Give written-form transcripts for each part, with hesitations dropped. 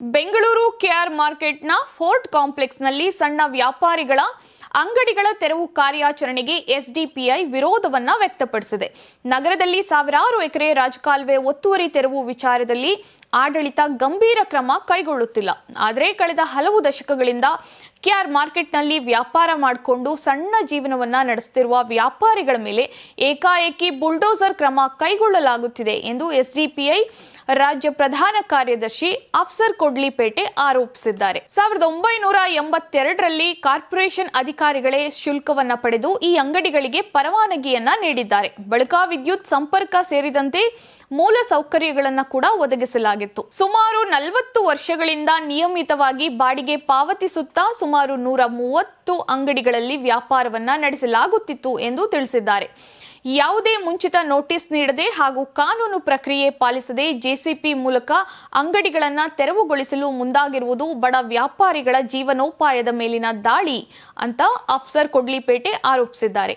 Bengaluru K R ಮಾರ್ಕೆಟ್ನ fort ಕಾಂಪ್ಲೆಕ್ಸ್ನಲ್ಲಿ ಸಣ್ಣ ವ್ಯಾಪಾರಿಗಳ ಅಂಗಡಿಗಳ ತೆರವು ಕಾರ್ಯಾಚರಣೆಗೆ ಎಸ್ಡಿಪಿಐ ವಿರೋಧವನ್ನ ವ್ಯಕ್ತಪಡಿಸಿದೆ. ನಗರದಲ್ಲಿ ಸಾವಿರಾರು ಎಕರೆ ರಾಜಕಾಲುವೆ ಒತ್ತುವರಿ ತೆರವು ವಿಚಾರದಲ್ಲಿ ಆಡಳಿತ ಗಂಭೀರ ಕ್ರಮ ಕೈಗೊಳ್ಳುತ್ತಿಲ್ಲ. ಆದರೆ ಕಳೆದ ಹಲವು ದಶಕಗಳಿಂದ ಕೆಆರ್ ಮಾರ್ಕೆಟ್ನಲ್ಲಿ ವ್ಯಾಪಾರ ಮಾಡಿಕೊಂಡು ಸಣ್ಣ ಜೀವನವನ್ನ ನಡೆಸುತ್ತಿರುವ ವ್ಯಾಪಾರಿಗಳ ಮೇಲೆ ಏಕಾಏಕಿ ಬುಲ್ಡೋಸರ್ ಕ್ರಮ ಕೈಗೊಳ್ಳಲಾಗುತ್ತಿದೆ ಎಂದು ಎಸ್ಡಿಪಿಐ ರಾಜ್ಯ ಪ್ರಧಾನ ಕಾರ್ಯದರ್ಶಿ ಅಫ್ಸರ್ ಕೊಡ್ಲಿಪೇಟೆ ಆರೋಪಿಸಿದ್ದಾರೆ. 1982ರಲ್ಲಿ ಕಾರ್ಪೊರೇಷನ್ ಅಧಿಕಾರಿಗಳೇ ಶುಲ್ಕವನ್ನ ಪಡೆದು ಈ ಅಂಗಡಿಗಳಿಗೆ ಪರವಾನಗಿಯನ್ನ ನೀಡಿದ್ದಾರೆ. ಬಳಿಕ ವಿದ್ಯುತ್ ಸಂಪರ್ಕ ಸೇರಿದಂತೆ ಮೂಲ ಸೌಕರ್ಯಗಳನ್ನು ಕೂಡ ಒದಗಿಸಲಾಗಿತ್ತು. ಸುಮಾರು 40 ವರ್ಷಗಳಿಂದ ನಿಯಮಿತವಾಗಿ ಬಾಡಿಗೆ ಪಾವತಿಸುತ್ತಾ ಸುಮಾರು 130 ಅಂಗಡಿಗಳಲ್ಲಿ ವ್ಯಾಪಾರವನ್ನ ನಡೆಸಲಾಗುತ್ತಿತ್ತು ಎಂದು ತಿಳಿಸಿದ್ದಾರೆ. ಯಾವುದೇ ಮುಂಚಿತ ನೋಟಿಸ್ ನೀಡದೆ ಹಾಗೂ ಕಾನೂನು ಪ್ರಕ್ರಿಯೆ ಪಾಲಿಸದೆ ಜೆಸಿಪಿ ಮೂಲಕ ಅಂಗಡಿಗಳನ್ನು ತೆರವುಗೊಳಿಸಲು ಮುಂದಾಗಿರುವುದು ಬಡ ವ್ಯಾಪಾರಿಗಳ ಜೀವನೋಪಾಯದ ಮೇಲಿನ ದಾಳಿ ಅಂತ ಅಫ್ಸರ್ ಕೊಡ್ಲಿಪೇಟೆ ಆರೋಪಿಸಿದ್ದಾರೆ.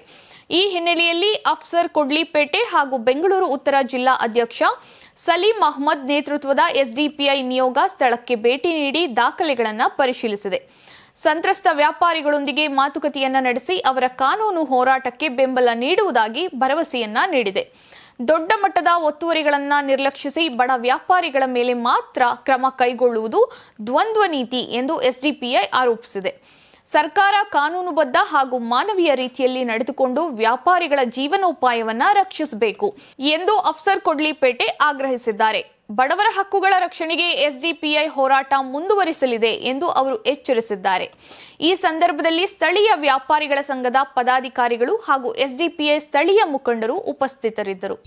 ಈ ಹಿನ್ನೆಲೆಯಲ್ಲಿ ಅಫ್ಸರ್ ಕೊಡ್ಲಿಪೇಟೆ ಹಾಗೂ ಬೆಂಗಳೂರು ಉತ್ತರ ಜಿಲ್ಲಾ ಅಧ್ಯಕ್ಷ ಸಲೀಂ ಅಹ್ಮದ್ ನೇತೃತ್ವದ ಎಸ್ಡಿಪಿಐ ನಿಯೋಗ ಸ್ಥಳಕ್ಕೆ ಭೇಟಿ ನೀಡಿ ದಾಖಲೆಗಳನ್ನು ಪರಿಶೀಲಿಸಿದೆ. ಸಂತ್ರಸ್ತ ವ್ಯಾಪಾರಿಗಳೊಂದಿಗೆ ಮಾತುಕತೆಯನ್ನ ನಡೆಸಿ ಅವರ ಕಾನೂನು ಹೋರಾಟಕ್ಕೆ ಬೆಂಬಲ ನೀಡುವುದಾಗಿ ಭರವಸೆಯನ್ನ ನೀಡಿದೆ. ದೊಡ್ಡ ಮಟ್ಟದ ಒತ್ತುವರಿಗಳನ್ನ ನಿರ್ಲಕ್ಷಿಸಿ ಬಡ ವ್ಯಾಪಾರಿಗಳ ಮೇಲೆ ಮಾತ್ರ ಕ್ರಮ ಕೈಗೊಳ್ಳುವುದು ದ್ವಂದ್ವ ನೀತಿ ಎಂದು ಎಸ್ಡಿಪಿಐ ಆರೋಪಿಸಿದೆ. ಸರ್ಕಾರ ಕಾನೂನುಬದ್ಧ ಹಾಗೂ ಮಾನವೀಯ ರೀತಿಯಲ್ಲಿ ನಡೆದುಕೊಂಡು ವ್ಯಾಪಾರಿಗಳ ಜೀವನೋಪಾಯವನ್ನ ರಕ್ಷಿಸಬೇಕು ಎಂದು ಅಫ್ಸರ್ ಕೊಡ್ಲಿಪೇಟೆ ಆಗ್ರಹಿಸಿದ್ದಾರೆ. ಬಡವರ ಹಕ್ಕುಗಳ ರಕ್ಷಣೆಗೆ ಎಸ್ಡಿಪಿಐ ಹೋರಾಟ ಮುಂದುವರಿಸಲಿದೆ ಎಂದು ಅವರು ಎಚ್ಚರಿಸಿದ್ದಾರೆ. ಈ ಸಂದರ್ಭದಲ್ಲಿ ಸ್ಥಳೀಯ ವ್ಯಾಪಾರಿಗಳ ಸಂಘದ ಪದಾಧಿಕಾರಿಗಳು ಹಾಗೂ ಎಸ್ಡಿಪಿಐ ಸ್ಥಳೀಯ ಮುಖಂಡರು ಉಪಸ್ಥಿತರಿದ್ದರು.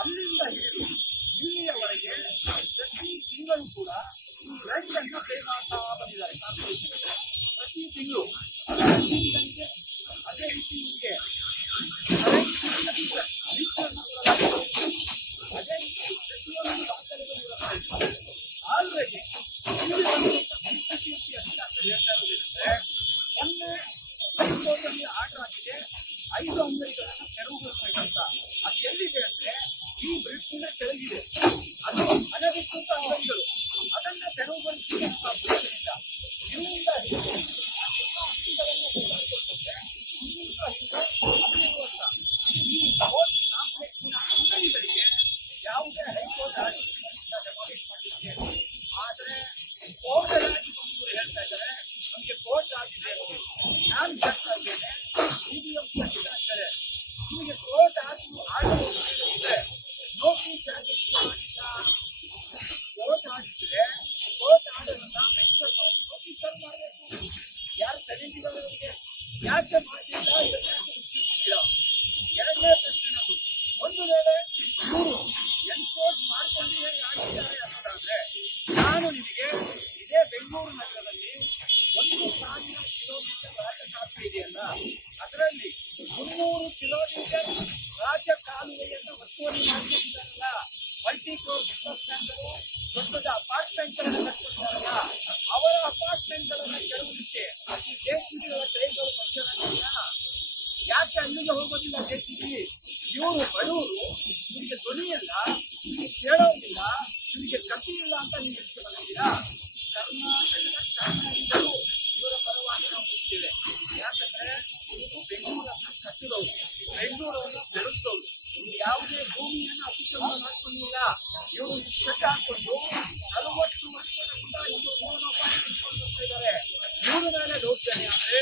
ಅಲ್ಲಿಂದ ಹಿಡಿದು ಇಲ್ಲಿಯವರೆಗೆ ಪ್ರತಿ ತಿಂಗಳು ಕೂಡ ಈ ರೆಂಟ್ ಅನ್ನು ಪೇ ಮಾಡ್ತಾ ಬಂದಿದ್ದಾರೆ ಕಾರ್ಪೊರೇಷನ್. ಪ್ರತಿ ತಿಂಗಳು ಅದೇ ರೀತಿ ನಿಮಗೆ ಅದೇ ರೀತಿ ಪ್ರತಿಯೊಂದು ದಾಖಲೆಗಳು ಆಲ್ರೆಡಿ ಇಲ್ಲಿ ಅಂತ ಹೇಳ್ತಾ ಇರೋದೇನೆಂದ್ರೆ ಮೊನ್ನೆ ಹೈಕೋರ್ಟಲ್ಲಿ ಆರ್ಡರ್ ಆಗಿದೆ 5 ಅಂಗಡಿಗಳನ್ನು ತೆರವುಗೊಳಿಸಬೇಕಂತ. ಅದು ಎಲ್ಲಿದೆ ಅಂದ್ರೆ ಈ ಬ್ರಿಡ್ಜಿನ ಕೆಳಗಿದೆ. ಅದು ಅನಧಿಕೃತ ಅಂಗಡಿಗಳು, ಅದನ್ನ ತೆರವುಗೊಳಿಸಲಿಕ್ಕೆ ಇಲ್ಲಿಂದ ಅಂಗಡಿಗಳಿಗೆ ಯಾವುದೇ ಹೈಕೋರ್ಟ್ ಡೆಮಾಲಿಷ್ ಮಾಡಲಿಕ್ಕೆ. ಆದ್ರೆ ಕೋರ್ಟ್ ಆಗಿ ಬಂದು ಹೇಳ್ತಾ ಇದ್ದಾರೆ ನಮಗೆ ಕೋರ್ಟ್ ಆಗಿದೆ. ನಾನು ಹೇಳ್ತಾ ಇದ್ದೇನೆ ಹೇಳ್ತಾರೆ ನಿಮಗೆ ಕೋರ್ಟ್ ಆಗಿ ಆಗಿದೆ, ನೋಟಿಸ್ ಕೋರ್ಟ್ ಆಗಿದ್ರೆ ಕೋರ್ಟ್ ಆರ್ಡರ್ನ ಮೆನ್ಷನ್ ಮಾಡಿ ನೋಟಿಸ್ ಮಾಡಬೇಕು. ಯಾರು ತಲೆದಿದ್ದಾರೆ ಅವರಿಗೆ ಯಾಕೆ ಮಾಡಲಿಲ್ಲ, ಇದನ್ನ ಯಾಕೆ ಮುಚ್ಚಿರ್ತೀರಾ? ಎರಡನೇ ಪ್ರಶ್ನೆ ನದು, ಒಂದು ವೇಳೆ ಇವರು ಎನ್ಫೋರ್ಸ್ ಮಾಡ್ಕೊಂಡಿಯೇ ಆಗಿದ್ದಾರೆ ಅನ್ನೋದಾದ್ರೆ ನಾನು ನಿಮಗೆ ಇದೇ ಬೆಂಗಳೂರು ನಗರದಲ್ಲಿ 1,000 ಕಿಲೋಮೀಟರ್ ರಾಜಕಾಲುವೆ ಇದೆಯಲ್ಲ, ಅದರಲ್ಲಿ 300 ಕಿಲೋಮೀಟರ್ ರಾಜಕಾಲುವೆಯನ್ನು ಒತ್ತುವರಿ ಮಾಡಿಕೊಂಡಿದ್ದಾರಲ್ಲ. ಮಲ್ಟಿ ಫ್ಲೋರ್ ಬಿಸಿನೆಸ್ ಮ್ಯಾನ್ಗಳು ದೊಡ್ಡ ದೊಡ್ಡ ಅಪಾರ್ಟ್ಮೆಂಟ್ಗಳನ್ನು ಕಟ್ಕೊಂಡಿದ್ದಾರಲ್ಲ, ಅವರ ಅಪಾರ್ಟ್ಮೆಂಟ್ಗಳನ್ನು ಕೆಳಗಲಿಕ್ಕೆ ಈ ಜೆಸಿಬಿಗಳ ಟ್ರೈನ್ಗಳು ಪರಿಚಯ ಯಾಕೆ ಅಲ್ಲಿಗೆ ಹೋಗೋದಿಲ್ಲ? ಜೆಸಿಬಿ ಇವರು ಬಡವರು, ಇವರಿಗೆ ಧ್ವನಿಯಲ್ಲ, ಇವರಿಗೆ ಕೇಳೋದಿಲ್ಲ, ಇವರಿಗೆ ಗತಿ ಇಲ್ಲ ಅಂತ ನೀವು ಬಂದಿದ್ದೀರಾ? ಕರ್ನಾಟಕದ ಕನ್ನಡಿಗರು ಇವರ ಪರವಾಗಿ ನಾವು ಹೋಗ್ತೇವೆ. ಯಾಕಂದ್ರೆ ಇವರು ಬೆಂಗಳೂರನ್ನು ಕಟ್ಟಿದವರು, ಬೆಂಗಳೂರನ್ನು ಬೆಳೆಸಿದವರು. ಯಾವುದೇ ಭೂಮಿ ಇವರು ಶೆಡ್ ಹಾಕೊಂಡು 40 ವರ್ಷಗಳಿಂದ ಇವರು ಜೀವನೋಪಾಯ ನಡೆಸ್ಕೊಂಡು ಬರ್ತಾ ಇದ್ದಾರೆ. ಇವ್ರ ಮೇಲೆ ದೌರ್ಜನ್ಯ ಅಂದ್ರೆ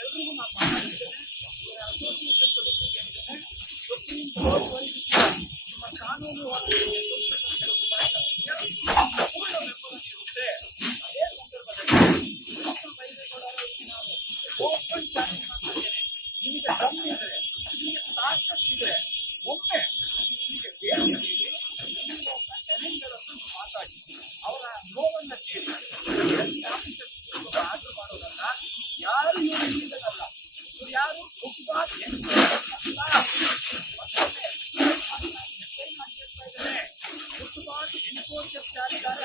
ಎಲ್ಲರಿಗೂ ನಾನು ಮಾತಾಡ್ತಿದ್ದೇನೆ. ಅಸೋಸಿಯೇಷನ್ ಸದಸ್ಯರಿದ್ದೇನೆ. ಸುಪ್ರೀಂ ಕೋರ್ಟ್ ವರೆಗೂ ನಿಮ್ಮ ಕಾನೂನು ಪೂರ್ಣ ಬೆಂಬಲ ನೀಡುತ್ತೆ. ಅದೇ ಸಂದರ್ಭದಲ್ಲಿ ನಾನು ಓಪನ್ ಚಾಲೆಂಜ್ ಮಾಡ್ತಾ ಇದ್ದೇನೆ. ನಿಮಗೆ ದಮ್ಮಿದ್ರೆ, ನಿಮಗೆ ತಾಕತ್ತಿದ್ರೆ ಒಮ್ಮೆ ನಿಮಗೆ ಬೇರೆ ಜನಗಳನ್ನು ಮಾತಾಡಿ ಅವರ ನೋವನ್ನ ಕೇಳಿ ಆಫೀಸರ್ ಆರ್ಡರ್ ಮಾಡೋದಲ್ಲ. ಯಾರು ಇವರು ಇಲ್ಲಿದ್ದಲ್ಲ, ಇವರು ಯಾರು ಫುಟ್ಬಾಲ್ ಫುಟ್ಬಾಲ್ ಎನ್ಕೋಚರ್ಸ್ ಯಾರಿದ್ದಾರೆ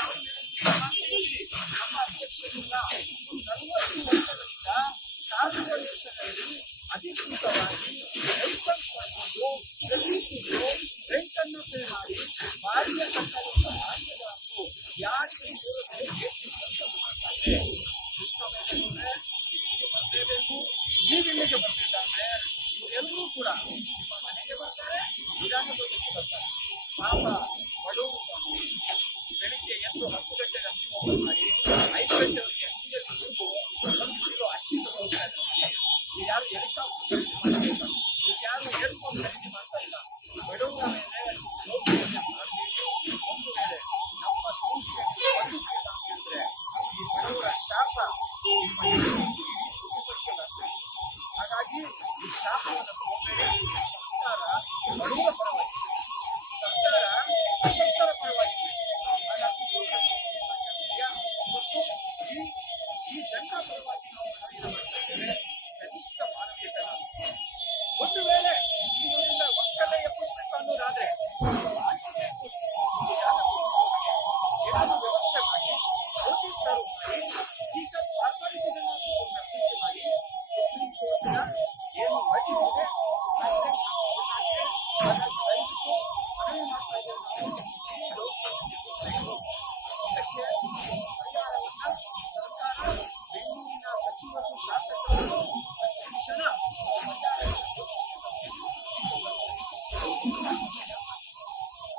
ನಮ್ಮ ಅಧ್ಯಕ್ಷರಿಲ್ಲ. 40 ವರ್ಷಗಳಿಂದ ಕಾರ್ಪೊರೇಷನ್ನಲ್ಲಿ ಅಧಿಕೃತವಾಗಿ ಲೈಸೆನ್ಸ್ ಪಡೆದು ರೆಂಟನ್ನು ಪೇ ಮಾಡಿ ಬಾಡಿಯ ಕಟ್ಟಡವನ್ನು ರಾಜ್ಯದಾರರು ಯಾರಿಗೆ ಕೆಲಸ ಮಾಡ್ತಾರೆ. ಕೃಷ್ಣಬೈರೇಗೌಡ್ರೆ ಇಲ್ಲಿಗೆ ಬರಲೇಬೇಕು. ನೀವಿಲ್ಲಿಗೆ ಬರ್ತಿದ್ದಾದ್ರೆ ಇವರೆಲ್ಲರೂ ಕೂಡ ನಿಮ್ಮ ಮನೆಗೆ ಬರ್ತಾರೆ, ವಿಧಾನಸೌಧಕ್ಕೆ ಬರ್ತಾರೆ. ಪಾಪ ಬಡವರು ಸ್ವಾಮಿ ಬೆಳಿಗ್ಗೆ ಎದ್ದು 10 ಗಂಟೆಗೆ ಅಂಗಡಿ ಓಪನ್ ಮಾಡಿ 5 ಗಂಟೆವರೆಗೆ ಅಂಗಡಿಗೆ ದುಡ್ಡು 1 ಕಿಲೋ ಅಕ್ಕಿ ಹೋಗ್ತಾ ಇದ್ದಾರೆ. ಯಾರು ಹೆಲಿಕಾಪ್ಟರ್ ಖರೀದಿ ಮಾಡ್ತಾ ಇಲ್ಲ, ಯಾರು ಏರ್ಪೋರ್ಟ್ ಖರೀದಿ ಮಾಡ್ತಾ ಇಲ್ಲ. ಬಡವರ ಮೇಲೆ ದೌರ್ಜನ್ಯ ಮಾಡಬೇಕು. ಒಂದು ವೇಳೆ ನಮ್ಮ ಕೂಗಿಗೆ ಸ್ಪಂದಿಸಲಿಲ್ಲ ಅಂತ ಹೇಳಿದ್ರೆ ಈ ಬಡವರ ಶಾಪ ಕುಟುಂಬಕ್ಕೆ ಬರ್ತದೆ. ಹಾಗಾಗಿ ಈ ಶಾಪವನ್ನು ತಗೋಬೇಡಿ. ಸರ್ಕಾರ ಬಡವರ ಪರವಾಗಿದೆ, ಸರ್ಕಾರ ಅಶಕ್ತರ ಪರವಾಗಿದೆ. ಹಾಗಾಗಿ ಇವತ್ತು ಈ ಜನರ ಪರವಾಗಿ ನಾವು ಕಾರ್ಯ ಕನಿಷ್ಠ ಮಾನವೀಯತೆ. ಒಂದು ವೇಳೆ ಇದರಿಂದ ಒಕ್ಕಲೆ ಎಬ್ಬಿಸಬೇಕು ಅನ್ನೋದಾದ್ರೆ ಏನಾದರೂ ವ್ಯವಸ್ಥೆ ಮಾಡಿ ನೋಟಿಸ್ ಮಾಡಿ ಈಗ ಕಾರ್ಪೊರೇಷನ್ ಅಭಿವೃದ್ಧಿ ಮಾಡಿ ಸುಪ್ರೀಂ ಕೋರ್ಟ್ನ ಏನು ವರದಿದೆ ದಯವಿಟ್ಟು ಮನವಿ ಮಾಡ್ತಾ ಇದ್ದೇವೆ. ಇದಕ್ಕೆ ಪರಿಹಾರವನ್ನ ಸರ್ಕಾರ, ಬೆಂಗಳೂರಿನ ಸಚಿವರು, ಶಾಸಕರು